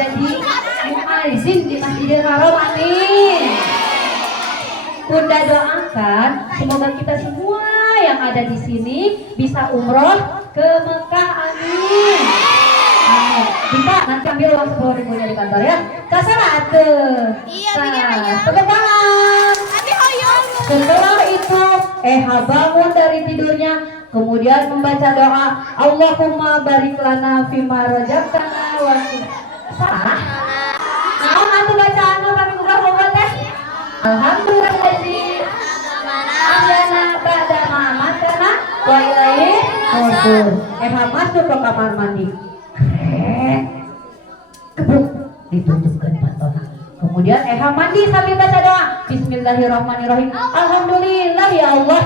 jadi muazin di Masjidil Haram, amin. Bunda doakan semoga kita semua yang ada di sini bisa umroh ke Mekah, amin. Amin. Bisa nanti ambil uang 10.000 dari kantor ya. Sasaran tuh. Iya, tepuk tangan. Setelah itu bangun dari tidurnya, kemudian membaca doa, Allahumma barik lana fima razaqtana wa salah. Nah, nanti bacaan kami buka buka teh. Alhamdulillah ahyana ba'da ma amatana wa ilaihi nusyur. Masuk ke kamar mandi. Kebruk ditutupkan pantona. Kemudian mandi sambil baca doa. Bismillahirrahmanirrahim. Alhamdulillah ya Allah,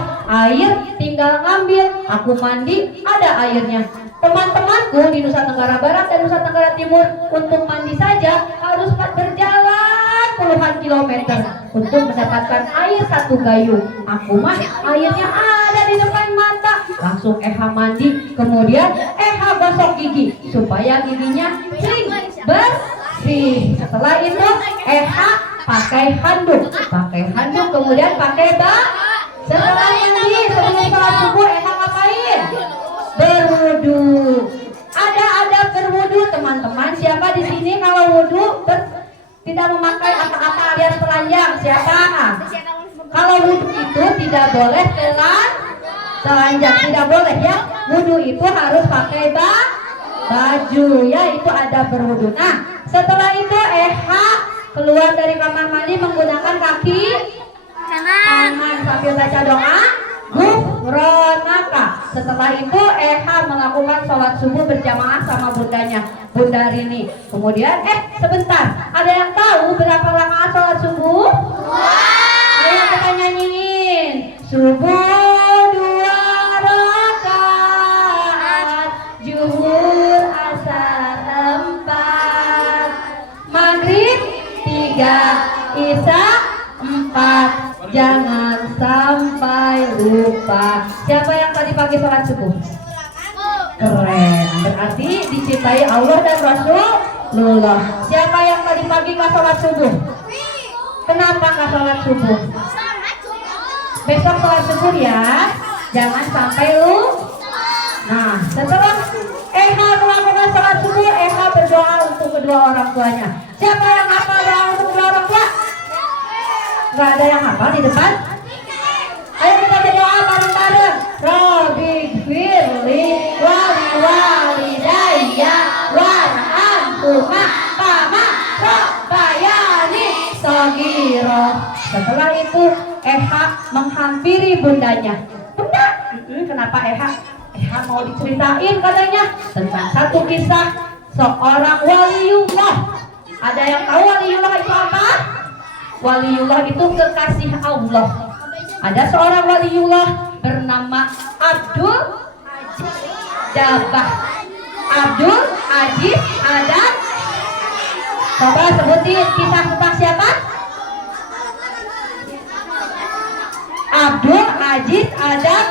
air tinggal ngambil. Aku mandi ada airnya. Teman-temanku di Nusa Tenggara Barat dan Nusa Tenggara Timur untuk mandi saja harus berjalan puluhan kilometer untuk mendapatkan air satu gayung. Aku mah airnya ada di depan mata. Langsung mandi. Kemudian gosok gigi supaya giginya sering bersih. Setelah itu pakai handuk, kemudian pakai bak. Setelah mandi sebelum sholat subuh ngapain? Berwudu. Ada berwudu teman-teman. Siapa di sini kalau wudu tidak memakai apa-apa alias telanjang? Siapa? Kalau wudu itu tidak boleh telanjang, tidak boleh ya. Wudu itu harus pakai baju ya, itu ada berwudu. Nah, setelah itu keluar dari kamar mandi menggunakan kaki kanan sambil baca doa Ghufranaka. Setelah itu melakukan sholat subuh berjamaah sama bundanya, Bunda Rini. Kemudian sebentar, ada yang tahu berapa rakaat sholat subuh? Ayo kita nyanyiin. Subuh 2 rakaat, zuhur asar 4, maghrib 3, isya 4. Jangan sampai lupa. Siapa yang tadi pagi sholat subuh? Keren. Berarti dicintai Allah dan Rasulullah. Siapa yang tadi pagi nggak sholat subuh? Kenapa nggak sholat subuh? Besok sholat subuh ya. Jangan sampai lupa. Nah, setelah melakukan sholat subuh, berdoa untuk kedua orang tuanya. Siapa yang hafal doa untuk kedua orang tua? Gak ada yang hafal di depan? Ayo kita berdoa bareng-bareng. Rabbi firli wali walidayya warhamhuma kama rabbayani shaghira. Setelah itu menghampiri bundanya. Bunda, kenapa mau diceritain katanya tentang satu kisah seorang waliullah. Ada yang tahu waliullah itu apa? Waliullah itu kekasih Allah. Ada seorang waliullah bernama Abdul Jabah. Abdul Aziz Adam. Coba sebutin kisah tentang siapa? Abdul Aziz Adam.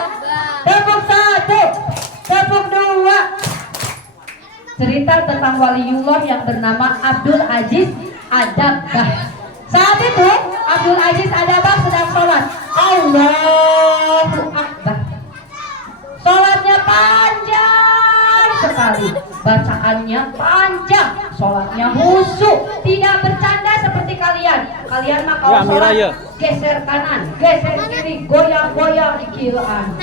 Tepuk 1, tepuk 2. Cerita tentang waliullah yang bernama Abdul Aziz Adabah. Saat itu Abdul Aziz Adabah sedang sholat. Allahu Akbar. Sholatnya panjang sekali, bacaannya panjang, sholatnya khusyuk, tidak bercanda seperti kalian. Kalian mah kalau sholat geser kanan, geser kiri, goyang-goyang di kiraan.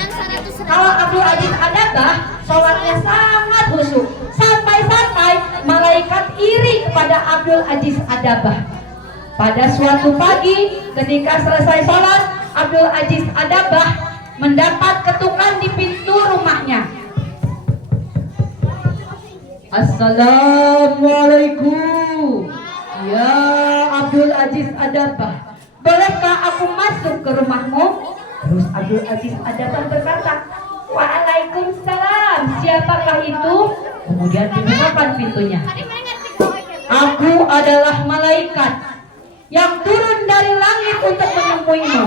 Kalau Abdul Aziz Adabah sholatnya sangat khusyuk, sampai-sampai malaikat iri kepada Abdul Aziz Adabah. Pada suatu pagi ketika selesai sholat, Abdul Aziz Adabah mendapat ketukan di pintu rumahnya. Assalamualaikum. Ya Abdul Aziz Adabah, bolehkah aku masuk ke rumahmu? Terus Abdul Aziz Adabah berkata, Waalaikumsalam. Siapakah itu? Kemudian dibukakan pintunya. Aku adalah malaikat yang turun dari langit untuk menemuimu.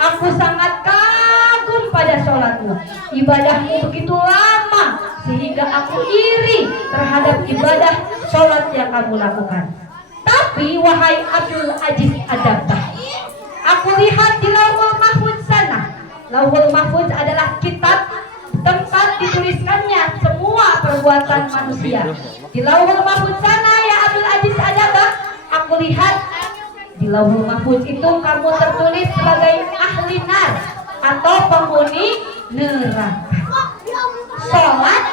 Aku sangat kagum pada sholatmu. Ibadahmu begitu lama semua, sehingga aku iri terhadap ibadah sholat yang kamu lakukan. Tapi wahai Abdul Aziz Adabah, aku lihat di Lauhul Mahfuz sana. Lauhul Mahfuz adalah kitab tempat dituliskannya semua perbuatan manusia. Di Lauhul Mahfuz sana ya Abdul Aziz Adabah, aku lihat di Lauhul Mahfuz itu kamu tertulis sebagai ahli nar atau penghuni neraka. Sholat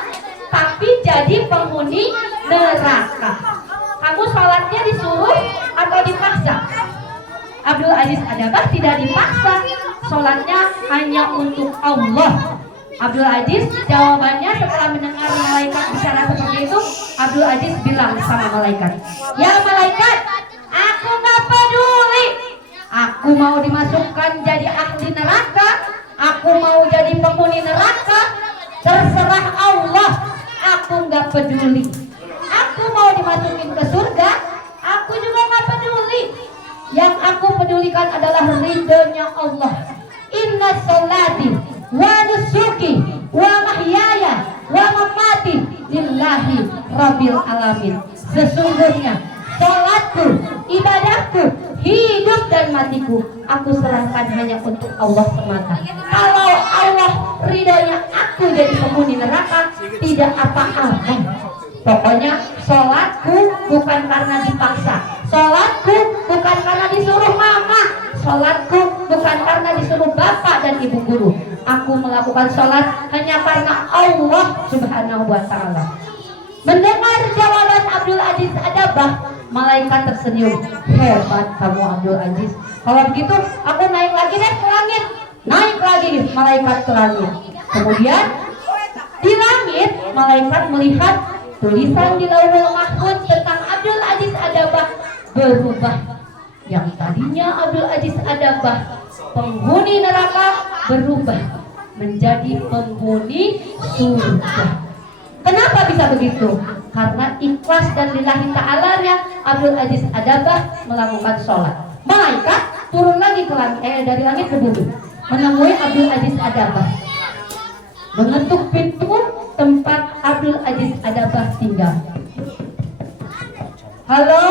tapi jadi penghuni neraka. Kamu sholatnya disuruh atau dipaksa? Abdul Aziz Adabah tidak dipaksa, sholatnya hanya untuk Allah. Abdul Aziz jawabannya setelah mendengar malaikat bicara seperti itu, Abdul Aziz bilang sama malaikat, ya malaikat, aku gak peduli. Aku mau dimasukkan jadi ahli neraka, aku mau jadi penghuni neraka, terserah Allah. Aku gak peduli. Aku mau dimasukin ke surga, aku juga gak peduli. Yang aku pedulikan adalah ridhonya Allah. Inna sholati wa nusuki wa mahyaya wa mamati lillahi rabbil alamin. Sesungguhnya sholatku, ibadahku, hidup dan matiku aku serahkan hanya untuk Allah semata. Kalau Allah ridhonya aku jadi penghuni neraka, tidak apa-apa. Pokoknya sholatku bukan karena dipaksa, sholatku bukan karena disuruh mama, sholatku bukan karena disuruh bapak dan ibu guru. Aku melakukan sholat hanya karena Allah Subhanahu wa ta'ala. Mendengar jawaban Abdul Aziz Adabah, malaikat tersenyum. Hebat kamu Abdul Aziz. Kalau begitu aku naik lagi deh ke langit. Naik lagi malaikat ke langit. Kemudian di langit malaikat melihat tulisan di Lauhul Mahfuz tentang Abdul Aziz Adabah berubah. Yang tadinya Abdul Aziz Adabah penghuni neraka berubah menjadi penghuni surga. Kenapa bisa begitu? Karena ikhlas dan lillahi ta'alanya Abdul Aziz Adabah melakukan sholat. Malaikat turun lagi ke langit, dari langit ke bumi, menemui Abdul Aziz Adabah, mengetuk pintu tempat Abdul Aziz Adabah tinggal. Halo,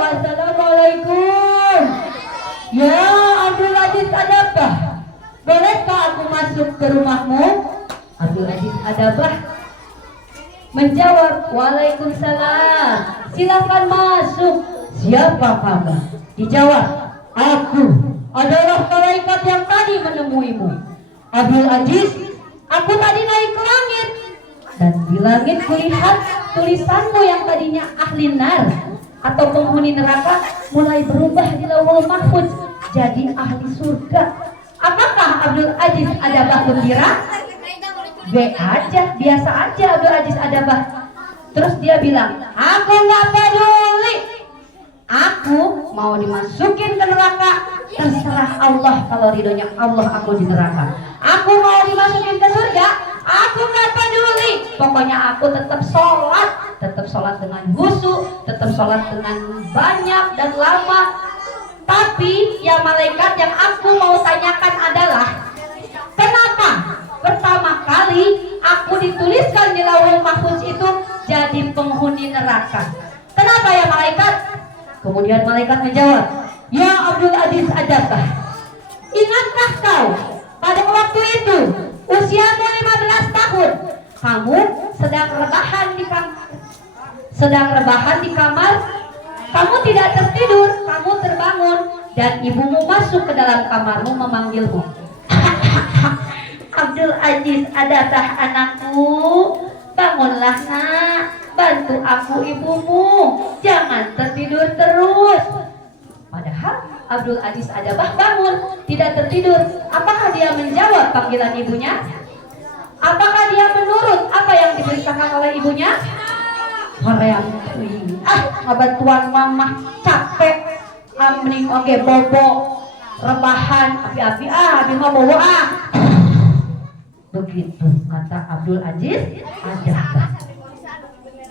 assalamualaikum. Ya Abdul Aziz Adabah, bolehkah aku masuk ke rumahmu? Abdul Aziz Adabah menjawab, waalaikumsalam, silakan masuk. Siapa kamu? Dijawab, aku adalah malaikat yang tadi menemuimu. Abdul Aziz, aku tadi naik ke langit, dan di langit kulihat tulisanmu yang tadinya ahli nar atau penghuni neraka mulai berubah di Lauhul Mahfuz jadi ahli surga. Apakah Abdul Aziz Adabah gembira? Biasa aja Abdul Aziz Adabah. Terus dia bilang, aku gak peduli, aku mau dimasukin ke neraka, terserah Allah. Kalau ridhonya Allah aku di neraka. Aku mau dimasukin ke surga, aku gak peduli. Pokoknya aku tetap sholat dengan khusyuk, tetap sholat dengan banyak dan lama. Tapi ya malaikat, yang aku mau tanyakan adalah, kenapa pertama kali aku dituliskan di Lauhul Mahfuz itu jadi penghuni neraka? Kenapa ya malaikat? Kemudian malaikat menjawab, ya Abdul Aziz Adabah, ingatkah kau pada waktu itu usiamu 15 tahun, kamu sedang rebahan di kamar, kamu tidak tertidur, kamu terbangun dan ibumu masuk ke dalam kamarmu memanggilmu. Abdul Aziz Adabah anakku, bangunlah nak, bantu aku ibumu, jangan tertidur terus. Padahal Abdul Aziz Adabah bangun, tidak tertidur. Apakah dia menjawab panggilan ibunya? Apakah dia menurut apa yang diperintahkan oleh ibunya? Korea, bantuan mama capek, mending oke bobo, rebahan, api-api abi mau bawa Begitu kata Abdul Aziz Adabah.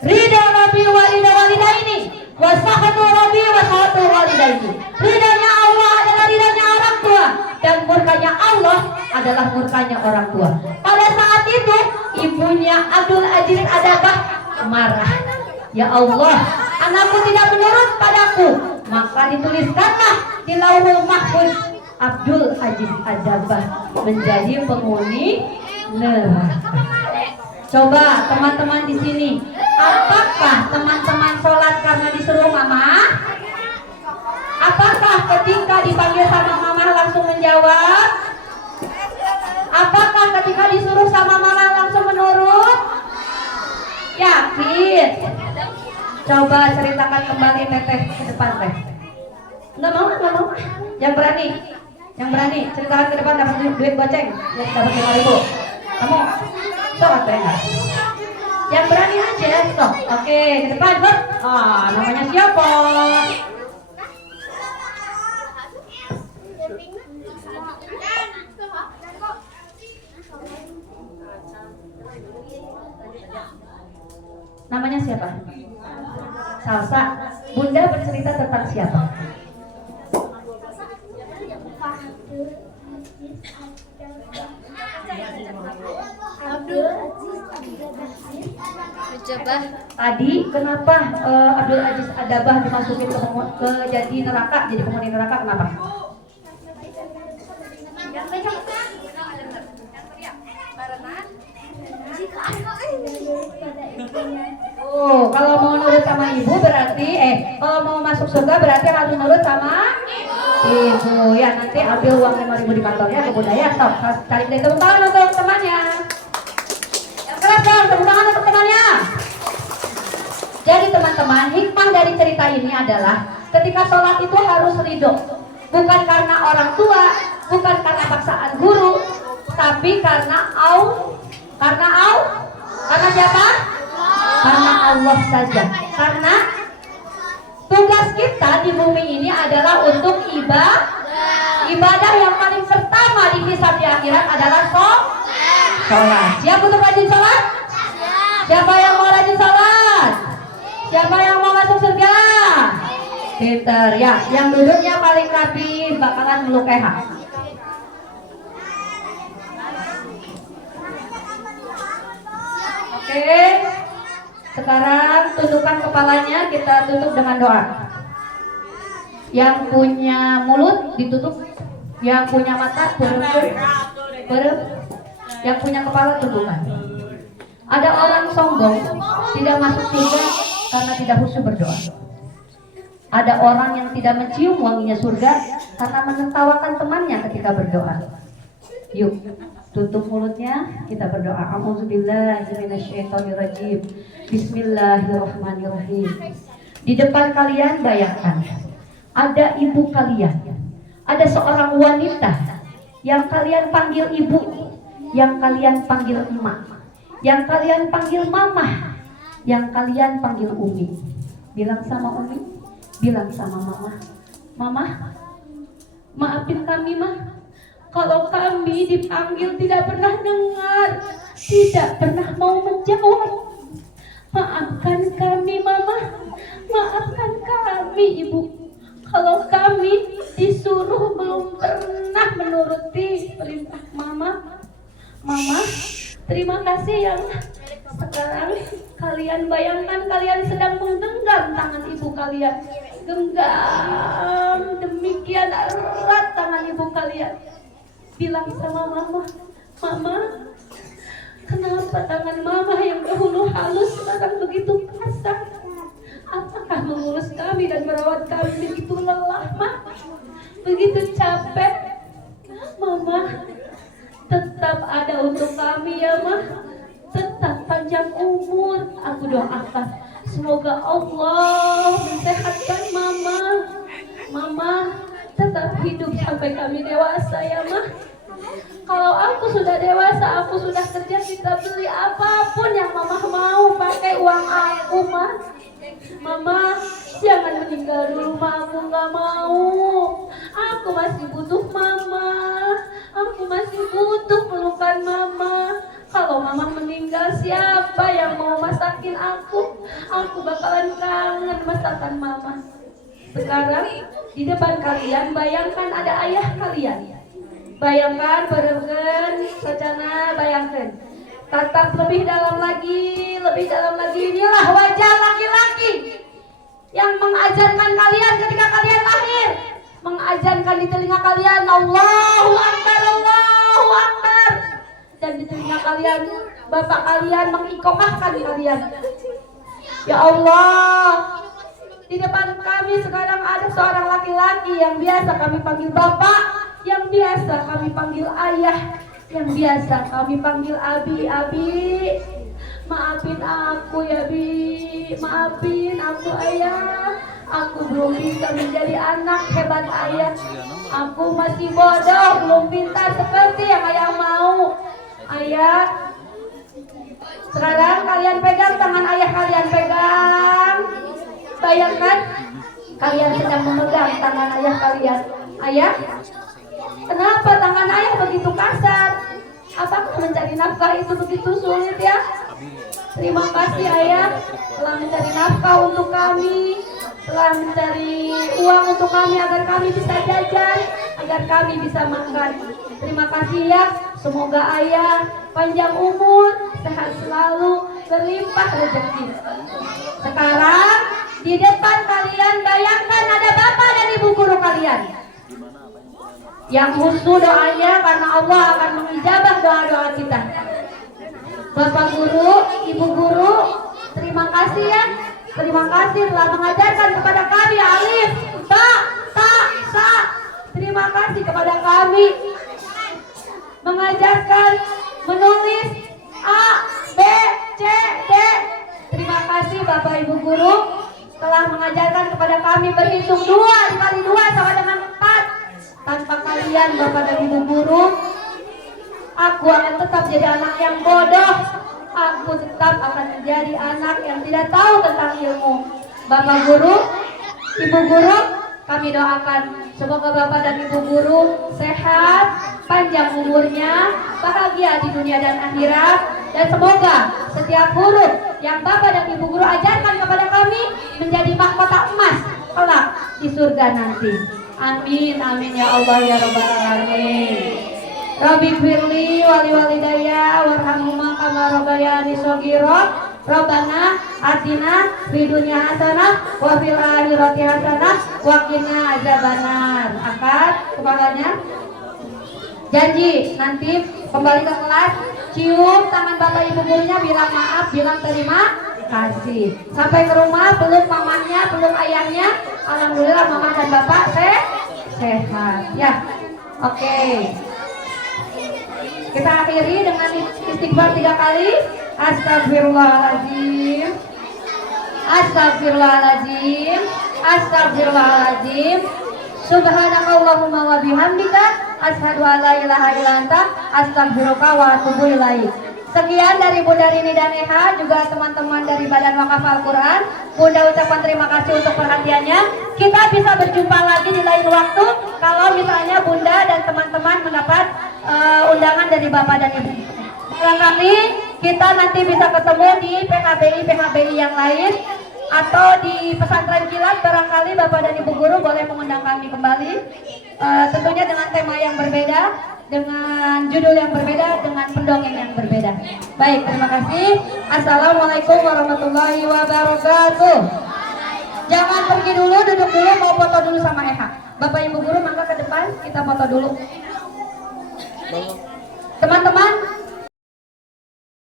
Ridha Rabbi wa ridha walidaini, wa sakhatu Rabbi wa sakhatu walidaini. Ridhanya Allah adalah ridhanya orang tua, dan murkanya Allah adalah murkanya orang tua. Pada saat itu ibunya Abdul Allah, anakku tidak menurut padaku, maka dituliskanlah di Lauhul Mahfuz Abdul Aziz Adabah menjadi penghuni neraka. Coba teman-teman di sini, apakah teman-teman sholat karena disuruh mama? Apakah ketika dipanggil sama mama langsung menjawab? Apakah ketika disuruh sama mama langsung menurut? Yakin? Coba ceritakan kembali teteh ke depan teh. Nggak mau. Yang berani ceritakan ke depan dapat duit goceng, ya dapat 5.000. Kamu, sok teh. Yang berani aja, sok. Oke, ke depan, Bos. Namanya siapa? Namanya siapa? Salsa. Bunda bercerita tentang siapa? Abdul Coba. Tadi kenapa Abdul Aziz Adabah dimasukin ke jadi neraka, jadi penghuni neraka, kenapa? Oh, kalau mau nurut sama ibu berarti kalau mau masuk surga berarti harus nurut sama ibu. Ya, nanti ambil uang 5.000 di kantornya ke Bunda ya. Stop, cari deh tepuk tangan untuk temannya. Yang keras dong, tepuk tangan untuk temannya. Jadi teman-teman, hikmah dari cerita ini adalah ketika sholat itu harus ridho, bukan karena orang tua, bukan karena paksaan guru, tapi karena karena siapa? Karena Allah saja. Karena tugas kita di bumi ini adalah untuk ibadah yang paling pertama dihisab di akhirat adalah sholat. Siap untuk rajin sholat? Siapa yang mau rajin sholat? Siapa yang mau masuk surga? Peter, ya. Yang duduknya paling rapi bakalan meluk EH. Oke. Sekarang tundukkan kepalanya, kita tutup dengan doa. Yang punya mulut ditutup, yang punya mata berem, yang punya kepala tundukkan. Ada orang sombong tidak masuk surga karena tidak khusyuk berdoa. Ada orang yang tidak mencium wanginya surga karena menertawakan temannya ketika berdoa. Yuk, tutup mulutnya, kita berdoa. A'udzubillahi minasyaitonirrajim. Bismillahirrahmanirrahim. Di depan kalian bayangkan, ada ibu kalian, ada seorang wanita yang kalian panggil ibu, yang kalian panggil emak, yang kalian panggil mama, yang kalian panggil umi. Bilang sama umi, bilang sama mama, mama, maafin kami mah, kalau kami dipanggil tidak pernah dengar, tidak pernah mau menjawab. Maafkan kami mama, maafkan kami ibu, kalau kami disuruh belum pernah menuruti perintah mama. Mama, terima kasih yang sekarang kalian bayangkan kalian sedang menggenggam tangan ibu kalian. Genggam demikian erat tangan ibu kalian. Bilang sama mama, mama, kenapa tangan mama yang dahulu halus sekarang begitu kasar? Apakah mengurus kami dan merawat kami begitu lelah, Ma? Begitu capek? Mama, tetap ada untuk kami ya, Ma. Tetap panjang umur. Aku doakan semoga Allah mensehatkan Mama. Mama tetap hidup sampai kami dewasa ya, Ma. Kalau aku sudah dewasa, aku sudah kerja, kita beli apapun yang Mama mau pakai uang aku, Ma. Mama, jangan meninggal dulu, Ma. Aku gak mau. Aku masih butuh Mama. Aku masih butuh pelukan Mama. Kalau Mama meninggal, siapa yang mau masakin aku? Aku bakalan kangen masakan Mama. Sekarang di depan kalian, bayangkan ada ayah kalian. Bayangkan, berengen, sacana, bayangkan. Tatap lebih dalam lagi, lebih dalam lagi. Inilah wajah laki-laki yang mengajarkan kalian ketika kalian lahir, mengajarkan di telinga kalian Allahu Akbar, Allahu Akbar, dan di telinga kalian bapak kalian mengikomahkan kalian. Ya Allah, di depan kami sekarang ada seorang laki-laki yang biasa kami panggil bapak, yang biasa kami panggil ayah, yang biasa kami panggil abi. Maafin aku ya Bi, maafin aku ayah. Aku belum bisa menjadi anak hebat ayah. Aku masih bodoh, belum pintar seperti yang ayah mau. Ayah, sekarang kalian pegang tangan ayah, kalian pegang. Bayangkan kalian sedang memegang tangan ayah kalian. Ayah, kenapa tangan ayah begitu kasar? Apakah mencari nafkah itu begitu sulit ya? Terima kasih ayah telah mencari nafkah untuk kami, telah mencari uang untuk kami agar kami bisa jajan, agar kami bisa makan. Terima kasih ya. Semoga ayah panjang umur, sehat selalu, berlimpah rezeki. Sekarang di depan kalian bayangkan ada bapak dan ibu guru kalian yang khusyuk doanya karena Allah akan mengijabah doa-doa kita. Bapak guru, ibu guru, terima kasih ya. Terima kasih telah mengajarkan kepada kami alif, ba, ta, sa. Terima kasih kepada kami mengajarkan menulis A, B, C, D. Terima kasih Bapak Ibu guru telah mengajarkan kepada kami berhitung 2 dikali 2 sama dengan 4. Tanpa kalian Bapak dan Ibu guru, aku akan tetap jadi anak yang bodoh. Aku tetap akan menjadi anak yang tidak tahu tentang ilmu. Bapak guru, Ibu guru, kami doakan semoga Bapak dan Ibu guru sehat, panjang umurnya, bahagia di dunia dan akhirat, dan semoga setiap huruf yang Bapak dan Ibu guru ajarkan kepada kami menjadi mahkota emas kelak di surga nanti. Amin, amin ya Allah ya Rabbal alamin. Rabbi firli wali walidayya warhamhuma kama rabbayani shaghira. Rabbana atina fid dunya hasanah wa fil akhirati hasanah wa qina adzabannar. Angkat kepalanya. Janji nanti kembali ke kelas, cium tangan Bapak Ibu gurunya, bilang maaf, bilang terima kasih. Sampai ke rumah peluk mamanya, peluk ayahnya. Alhamdulillah mama dan bapak sehat. Ya. Oke. Kita akhiri dengan istighfar 3 kali. Astagfirullahaladzim, Astagfirullahaladzim, Astagfirullahaladzim. Subhanakallahumma wa bihamdika asyhadu an la ilaha illa anta astaghfiruka wa atubu ilaik. Sekian dari Bunda Rini dan Eha, juga teman-teman dari Badan Wakaf Al-Quran. Bunda ucapkan terima kasih untuk perhatiannya. Kita bisa berjumpa lagi di lain waktu kalau misalnya Bunda dan teman-teman mendapat undangan dari Bapak dan Ibu. Barangkali kita nanti bisa ketemu di PHBI yang lain atau di pesantren kilat. Barangkali Bapak dan Ibu guru boleh mengundang kami kembali, tentunya dengan tema yang berbeda, dengan judul yang berbeda, dengan pendongeng yang berbeda. Baik, terima kasih. Assalamualaikum warahmatullahi wabarakatuh. Jangan pergi dulu, duduk dulu, mau foto dulu sama Eha. Bapak Ibu guru mangga ke depan, kita foto dulu. Teman-teman